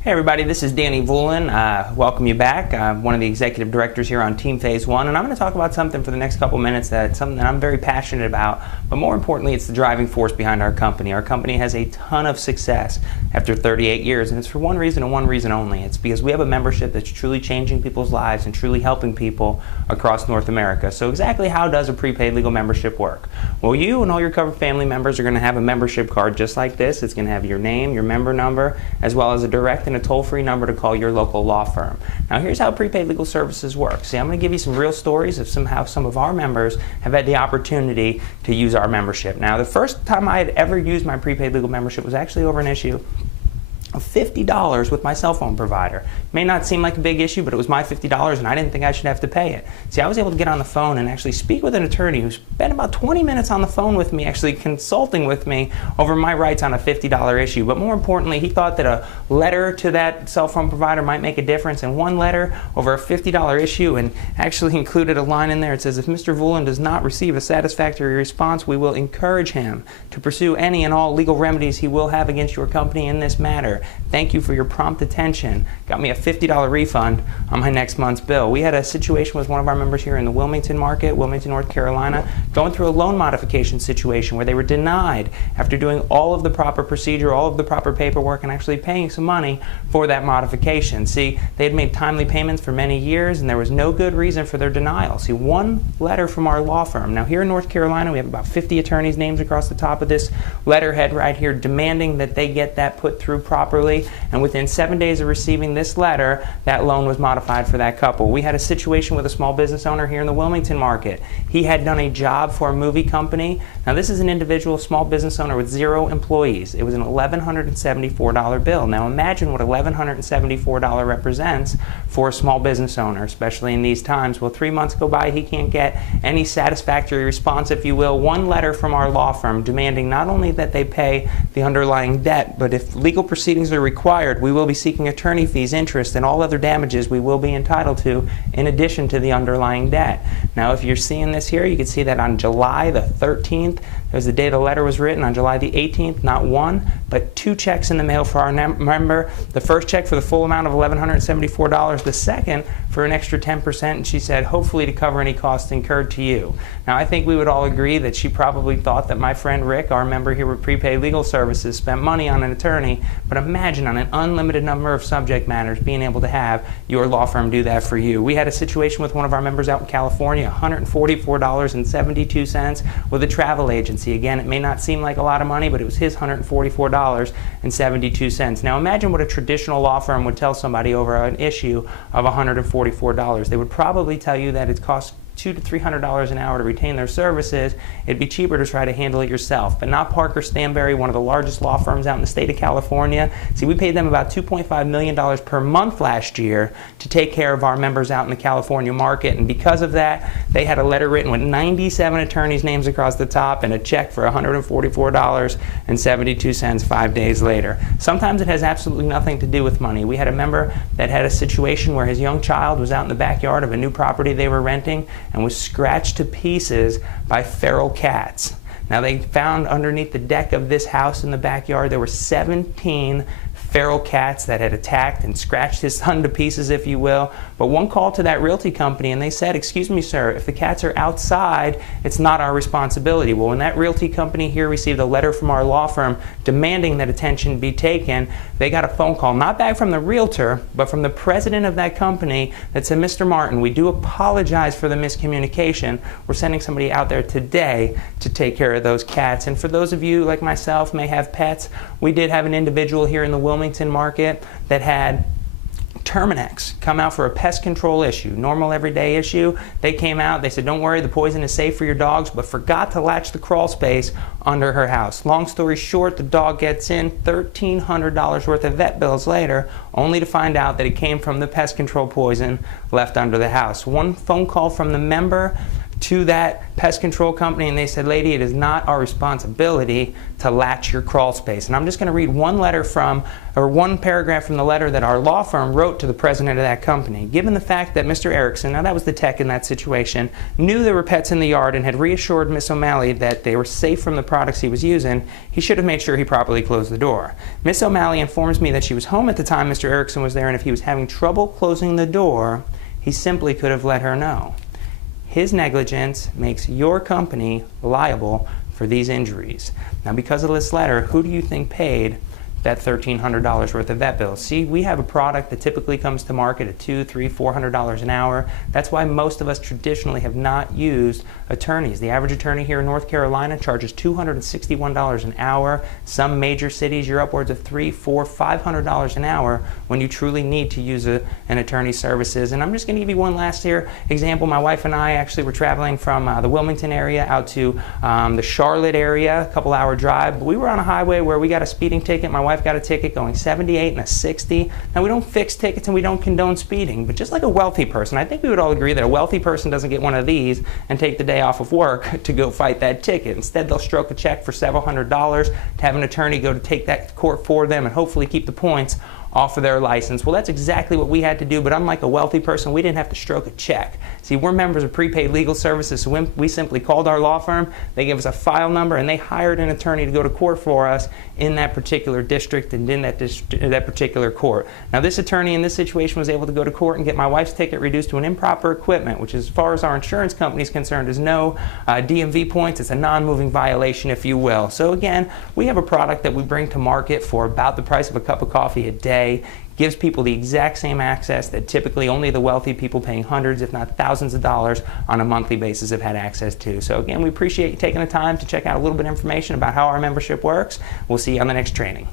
Hey everybody, this is Danny Voolin. Welcome you back. I'm one of the executive directors here on Team Phase 1, and I'm going to talk about something for the next couple minutes that's something that I'm very passionate about, but more importantly, it's the driving force behind our company. Our company has a ton of success after 38 years, and it's for one reason and one reason only. It's because we have a membership that's truly changing people's lives and truly helping people across North America. So exactly how does a prepaid legal membership work? Well, you and all your covered family members are going to have a membership card just like this. It's going to have your name, your member number, as well as a direct and a toll-free number to call your local law firm. Now here's how prepaid legal services work. See, I'm going to give you some real stories of how some of our members have had the opportunity to use our membership. Now the first time I had ever used my prepaid legal membership was actually over an issue of $50 with my cell phone provider. May not seem like a big issue, but it was my $50 and I didn't think I should have to pay it. See, I was able to get on the phone and actually speak with an attorney who spent about 20 minutes on the phone with me, actually consulting with me over my rights on a $50 issue. But more importantly, he thought that a letter to that cell phone provider might make a difference, and one letter over a $50 issue, and actually included a line in there. It says, if Mr. Voolin does not receive a satisfactory response, we will encourage him to pursue any and all legal remedies he will have against your company in this matter. Thank you for your prompt attention. Got me a $50 refund on my next month's bill. We had a situation with one of our members here in the Wilmington market, Wilmington, North Carolina, going through a loan modification situation where they were denied after doing all of the proper procedure, all of the proper paperwork, and actually paying some money for that modification. See, they had made timely payments for many years and there was no good reason for their denial. See, one letter from our law firm. Now here in North Carolina, we have about 50 attorneys' names across the top of this letterhead right here demanding that they get that put through properly, and within 7 days of receiving this letter, that loan was modified for that couple. We had a situation with a small business owner here in the Wilmington market. He had done a job for a movie company. Now this is an individual small business owner with 0 employees. It was an $1,174 bill. Now imagine what $1,174 represents for a small business owner, especially in these times. Well, 3 months go by, he can't get any satisfactory response, if you will. One letter from our law firm demanding not only that they pay the underlying debt, but if legal proceedings are required, we will be seeking attorney fees, interest, and all other damages we will be entitled to in addition to the underlying debt. Now if you're seeing this here, you can see that on July the 13th, that was the day the letter was written. On July the 18th, not one, but 2 checks in the mail for our member. The first check for the full amount of $1,174, the second for an extra 10%, and she said, hopefully to cover any costs incurred to you. Now I think we would all agree that she probably thought that my friend Rick, our member here with Prepaid Legal Services, spent money on an attorney, but imagine on an unlimited number of subject matters being able to have your law firm do that for you. We had a situation with one of our members out in California, $144.72 with a travel agency. Again, it may not seem like a lot of money, but it was his $144.72. Now imagine what a traditional law firm would tell somebody over an issue of $144. They would probably tell you that it costs $200 to $300 an hour to retain their services. It'd be cheaper to try to handle it yourself. But not Parker Stanberry, one of the largest law firms out in the state of California. See, we paid them about $2.5 million per month last year to take care of our members out in the California market, and because of that, they had a letter written with 97 attorneys' names across the top and a check for $144.72 5 days later. Sometimes it has absolutely nothing to do with money. We had a member that had a situation where his young child was out in the backyard of a new property they were renting and was scratched to pieces by feral cats. Now they found underneath the deck of this house in the backyard there were 17 feral cats that had attacked and scratched his son to pieces, if you will. But one call to that realty company and they said, excuse me sir, if the cats are outside, it's not our responsibility. Well, when that realty company here received a letter from our law firm demanding that attention be taken, they got a phone call, not back from the realtor, but from the president of that company that said, Mr. Martin, we do apologize for the miscommunication. We're sending somebody out there today to take care of those cats. And for those of you like myself may have pets, we did have an individual here in the Wilmington market that had Terminex come out for a pest control issue, normal everyday issue. They came out, they said, don't worry, the poison is safe for your dogs, but forgot to latch the crawl space under her house. Long story short, the dog gets in $1,300 worth of vet bills later, only to find out that it came from the pest control poison left under the house. One phone call from the member to that pest control company, and they said, lady, it is not our responsibility to latch your crawl space. And I'm just going to read one paragraph from the letter that our law firm wrote to the president of that company. Given the fact that Mr. Erickson, now that was the tech in that situation, knew there were pets in the yard and had reassured Miss O'Malley that they were safe from the products he was using, he should have made sure he properly closed the door. Miss O'Malley informs me that she was home at the time Mr. Erickson was there, and if he was having trouble closing the door, he simply could have let her know. His negligence makes your company liable for these injuries. Now, because of this letter, who do you think paid that $1,300 worth of vet bills? See, we have a product that typically comes to market at $200, $300, $400 an hour. That's why most of us traditionally have not used attorneys. The average attorney here in North Carolina charges $261 an hour. Some major cities, you're upwards of $300, $400, $500 an hour when you truly need to use an attorney's services. And I'm just going to give you one last example. My wife and I actually were traveling from the Wilmington area out to the Charlotte area, a couple-hour drive. But we were on a highway where we got a speeding ticket. My wife got a ticket going 78 and a 60. Now, we don't fix tickets and we don't condone speeding, but just like a wealthy person, I think we would all agree that a wealthy person doesn't get one of these and take the day off of work to go fight that ticket. Instead, they'll stroke a check for several $100s to have an attorney go to take that to court for them and hopefully keep the points off of their license. Well, that's exactly what we had to do, but unlike a wealthy person, we didn't have to stroke a check. See, we're members of Prepaid Legal Services, so we simply called our law firm, they gave us a file number, and they hired an attorney to go to court for us in that particular district and in that particular court. Now, this attorney in this situation was able to go to court and get my wife's ticket reduced to an improper equipment, which, as far as our insurance company is concerned, is no DMV points. It's a non-moving violation, if you will. So again, we have a product that we bring to market for about the price of a cup of coffee a day. Gives people the exact same access that typically only the wealthy people paying hundreds, if not thousands of dollars on a monthly basis have had access to. So again, we appreciate you taking the time to check out a little bit of information about how our membership works. We'll see you on the next training.